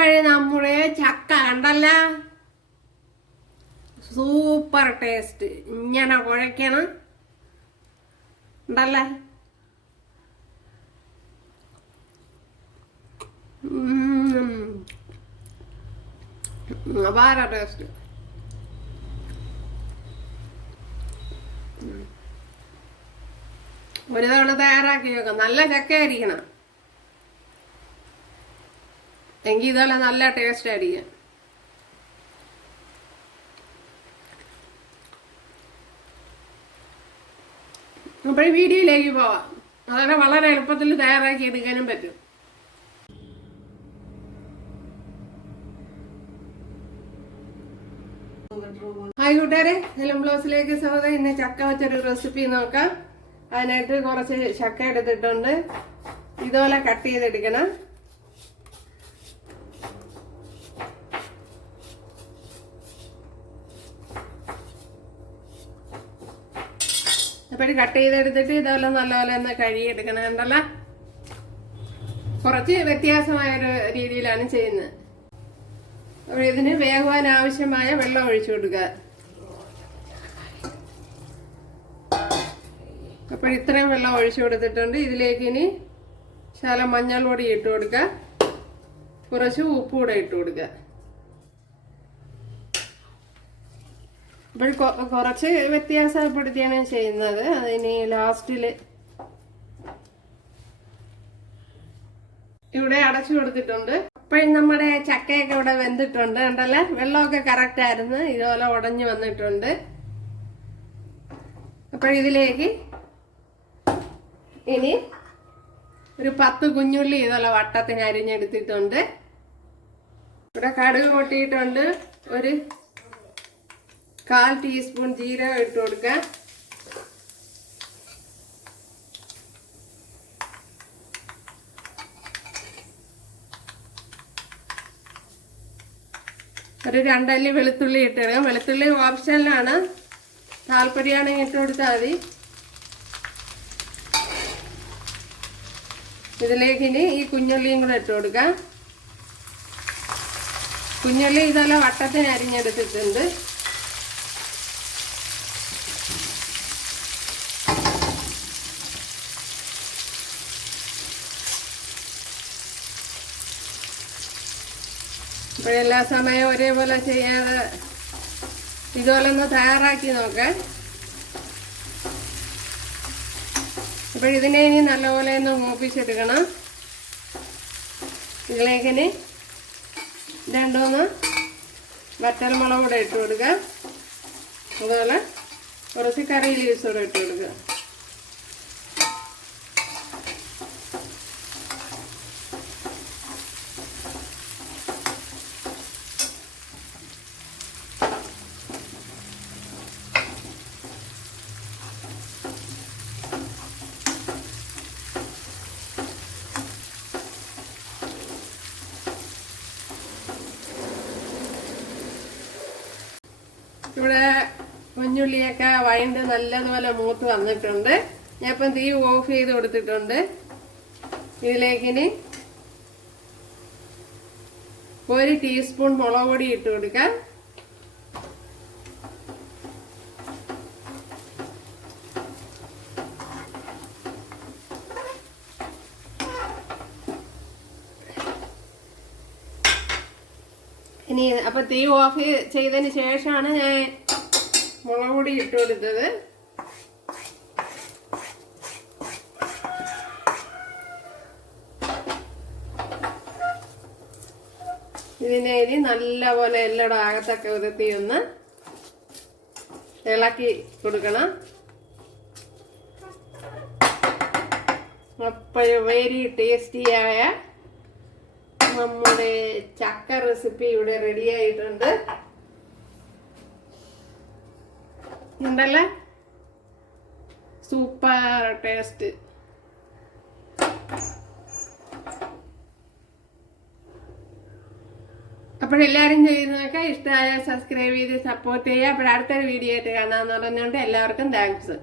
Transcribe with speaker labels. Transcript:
Speaker 1: അപ്പോഴേ നമ്മുടെ ചക്ക കണ്ടല്ല? സൂപ്പർ ടേസ്റ്റ് ഇങ്ങനെ കുഴയ്ക്കണം ഉണ്ടല്ലേ? അപാര ടേസ്റ്റ് ഒരു തവണ തയ്യാറാക്കി വെക്കാം നല്ല ചക്ക ആയിരിക്കണം എങ്കിൽ ഇതുപോലെ നല്ല ടേസ്റ്റ് ആയിരിക്കും. അപ്പോൾ വീഡിയോയിലേക്ക് പോവാം. അതങ്ങനെ വളരെ എളുപ്പത്തിൽ തയ്യാറാക്കി എടുക്കാനും പറ്റും. ഹായ് കൂട്ടുകാരെ ഹെലം ബ്ലൗസിലേക്ക് സ്വാഗതം. ഇന്ന് ചക്ക വെച്ചൊരു റെസിപ്പി നോക്കാം. അതിനായിട്ട് കുറച്ച് ചക്ക എടുത്തിട്ടുണ്ട്. ഇതുപോലെ കട്ട് ചെയ്തെടുക്കണം. അപ്പോൾ കട്ട് ചെയ്തെടുത്തിട്ട് ഇതുപോലെ നല്ലപോലെ ഒന്ന് കഴുകിയെടുക്കണം കണ്ടല്ല? കുറച്ച് വ്യത്യാസമായൊരു രീതിയിലാണ് ചെയ്യുന്നത്. അപ്പോൾ ഇതിന് വേകുവാൻ ആവശ്യമായ വെള്ളം ഒഴിച്ചു കൊടുക്കുക. അപ്പോൾ ഇത്രയും വെള്ളം ഒഴിച്ചു കൊടുത്തിട്ടുണ്ട്. ഇതിലേക്ക് ഇനി ശാല മഞ്ഞൾ പൊടി ഇട്ട് കൊടുക്കുക. കുറച്ച് ഉപ്പ് കൂടെ ഇട്ട് കൊടുക്കുക. കൊ- കുറച്ച് വ്യത്യാസപ്പെടുത്തിയാണ് ചെയ്യുന്നത്. അതിന് ലാസ്റ്റിൽ ഇവിടെ അടച്ചു കൊടുത്തിട്ടുണ്ട്. അപ്പോഴും നമ്മുടെ ചക്കയൊക്കെ ഇവിടെ വെന്തിട്ടുണ്ട്. കണ്ടല്ലേ? വെള്ളമൊക്കെ കറക്റ്റ് ആയിരുന്നു. ഇതുപോലെ ഉടഞ്ഞു വന്നിട്ടുണ്ട്. അപ്പോഴിതിലേക്ക് ഇനി ഒരു പത്ത് കുഞ്ഞുള്ളി ഇതുപോലെ വട്ടത്തിന് അരിഞ്ഞെടുത്തിട്ടുണ്ട്. ഇവിടെ കടുക് പൊട്ടിയിട്ടുണ്ട്. ഒരു കാൽ ടീസ്പൂൺ ജീരകം ഇട്ട് കൊടുക്കാം. ഒരു രണ്ടല്ലി വെളുത്തുള്ളി ഇട്ടിടുക വെളുത്തുള്ളി ഓപ്ഷനിലാണ്. താല്പര്യമാണെങ്കിൽ ഇട്ട് കൊടുത്താൽ മതി. ഇതിലേക്ക് ഇനി ഈ കുഞ്ഞുള്ളിയും കൂടെ ഇട്ട് കൊടുക്കാം. കുഞ്ഞുള്ളി ഇതെല്ലാം വട്ടത്തിന് അരിഞ്ഞെടുത്തിട്ടുണ്ട്. ഇപ്പോഴെല്ലാ സമയവും ഒരേപോലെ ചെയ്യാതെ ഇതുപോലെ ഒന്ന് തയ്യാറാക്കി നോക്കാം. അപ്പോൾ ഇതിനെ ഇനി നല്ലപോലെ ഒന്ന് മൂപ്പിച്ചെടുക്കണം. ഇതിലേക്കിന് രണ്ടുമൂന്ന് വറ്റൽ മുളക് കൂടെ ഇട്ട് കൊടുക്കുക. അതുപോലെ കുറച്ച് കറി ലീവ്സ് കൂടെ ഇട്ട് കൊടുക്കുക. ഇവിടെ മഞ്ഞുള്ളിയൊക്കെ വഴണ്ട് നല്ലതുപോലെ മൂത്ത് വന്നിട്ടുണ്ട്. ഞാൻ ഇപ്പം തീ ഓഫ് ചെയ്ത് കൊടുത്തിട്ടുണ്ട്. ഇതിലേക്കിന് ഒരു ടീസ്പൂൺ മുളക് പൊടി ഇട്ട് കൊടുക്കാം ഇനി അപ്പൊ തീ ഓഫ് ചെയ്തതിന് ശേഷമാണ് ഞാൻ മുളക് പൊടി ഇട്ട് കൊടുത്തത്. ഇതിനെ ഇനി നല്ലപോലെ എല്ലായിടും അകത്തൊക്കെ വിധത്തി ഒന്ന് ഇളക്കി കൊടുക്കണം. അപ്പോഴും വെരി ടേസ്റ്റിയായ നമ്മുടെ ചക്ക റെസിപ്പി ഇവിടെ റെഡി ആയിട്ടുണ്ട്. ഉണ്ടല്ലേ? സൂപ്പർ ടേസ്റ്റ് അപ്പോഴെല്ലാവരും ചെയ്യുന്നതൊക്കെ ഇഷ്ടമായ സബ്സ്ക്രൈബ് ചെയ്ത് സപ്പോർട്ട് ചെയ്യുക. അപ്പോഴടുത്തൊരു വീഡിയോ ആയിട്ട് കാണാമെന്ന് പറഞ്ഞുകൊണ്ട് എല്ലാവർക്കും താങ്ക്സ്